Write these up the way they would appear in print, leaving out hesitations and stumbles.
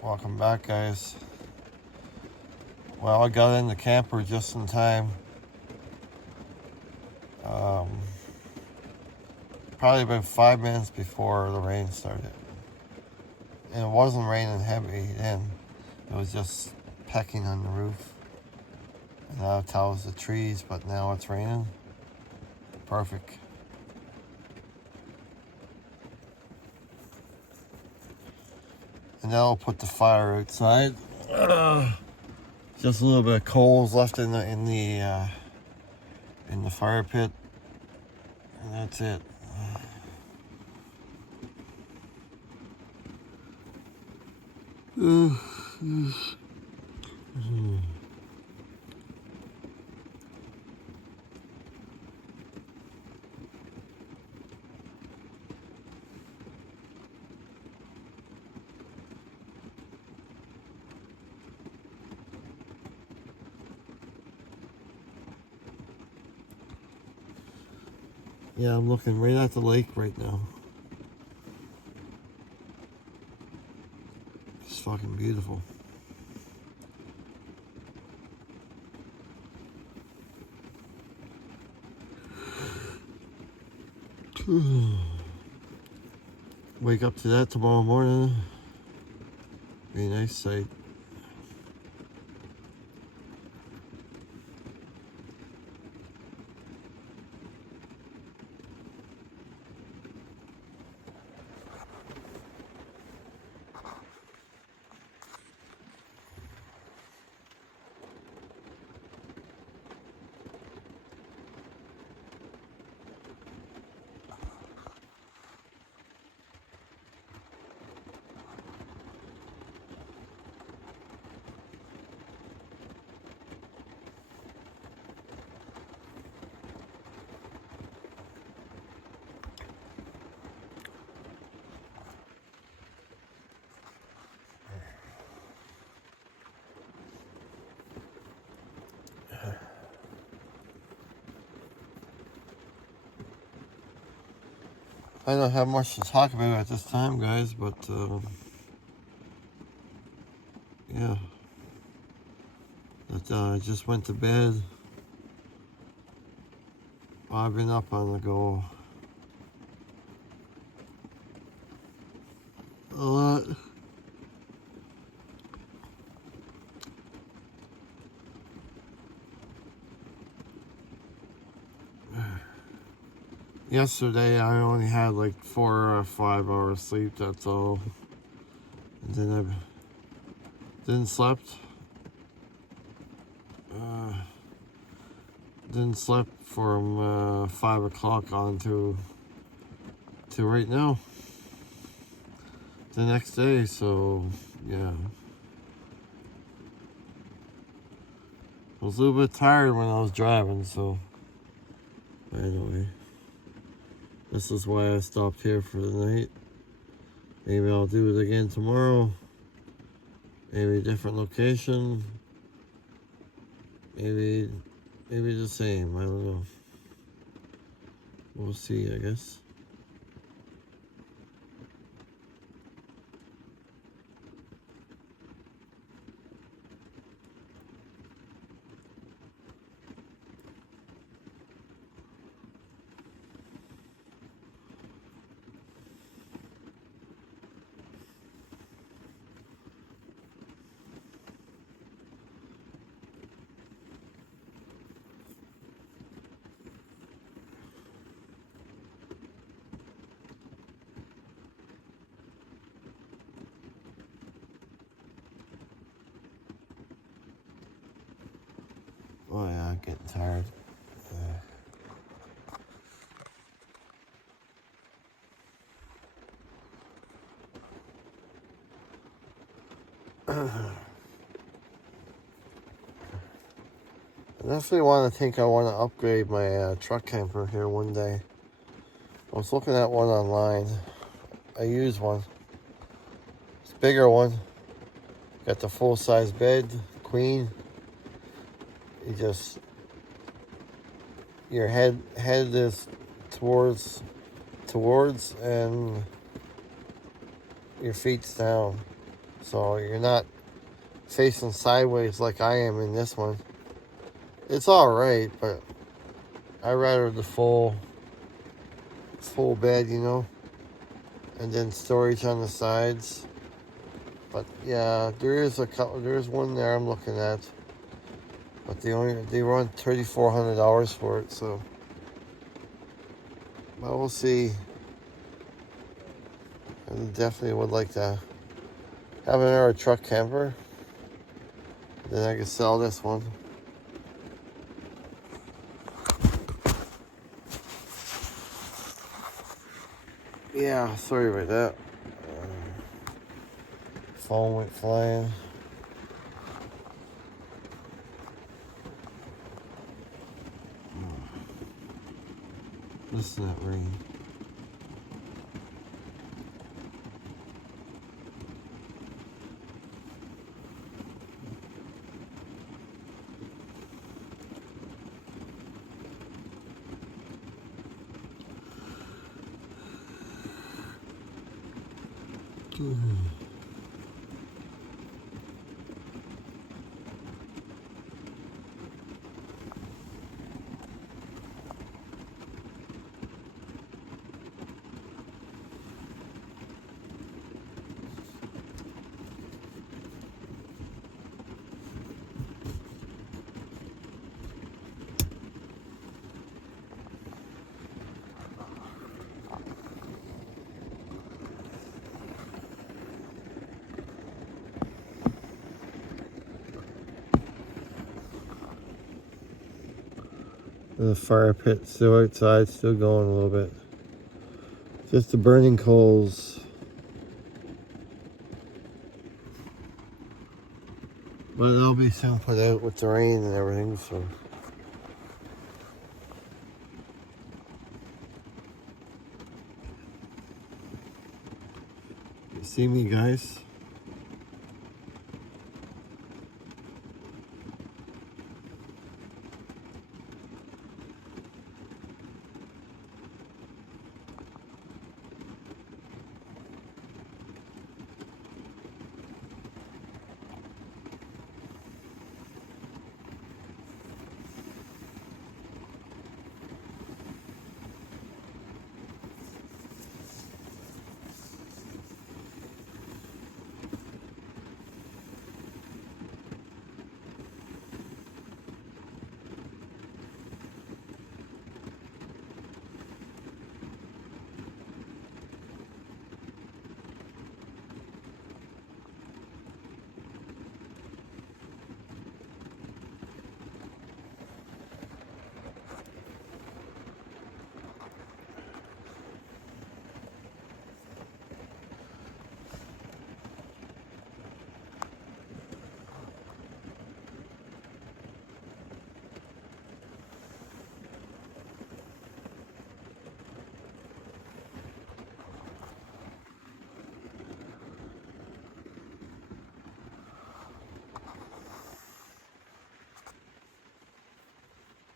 Welcome back, guys. Well, I got in the camper just in time. Probably about 5 minutes before the rain started. And it wasn't raining heavy then. It was just pecking on the roof. And now it towers the trees, but now it's raining. Perfect. And now I'll put the fire outside. Just a little bit of coals left in the fire pit, and that's it. Yeah, I'm looking right at the lake right now. It's fucking beautiful. Wake up to that tomorrow morning. Be a nice sight. I don't have much to talk about at this time, guys, but yeah. But, I just went to bed. I've been up on the go a lot. Yesterday I only had like 4 or 5 hours sleep, that's all. And then I didn't slept. Didn't sleep from 5 o'clock on to right now. The next day, so yeah. I was a little bit tired when I was driving, so anyway. This is why I stopped here for the night. Maybe I'll do it again tomorrow. Maybe a different location. Maybe the same. I don't know. We'll see, I guess. Oh yeah, I'm getting tired. I definitely want to upgrade my truck camper here one day. I was looking at one online. I used one. It's a bigger one. Got the full-size bed, queen. Your head is towards and your feet's down. So you're not facing sideways like I am in this one. It's alright, but I rather the full bed, you know, and then storage on the sides. But yeah, there's one there I'm looking at, but they run $3,400 for it. So, but we'll see. I definitely would like to have another truck camper. Then I could sell this one. Yeah, sorry about that. Phone went flying. Listen to that rain. The fire pit still outside, still going a little bit. Just the burning coals. But they'll be soon put out with the rain and everything, so. You see me, guys?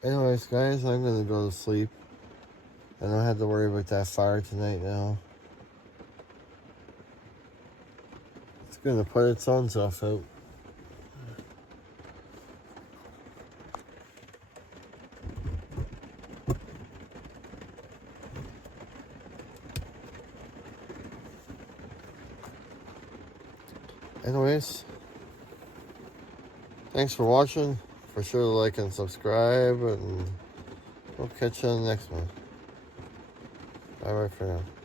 Anyways, guys, I'm gonna go to sleep. I don't have to worry about that fire tonight now. It's gonna put its own stuff out. Anyways, thanks for watching. For sure to like and subscribe, and we'll catch you on the next one. Bye bye for now.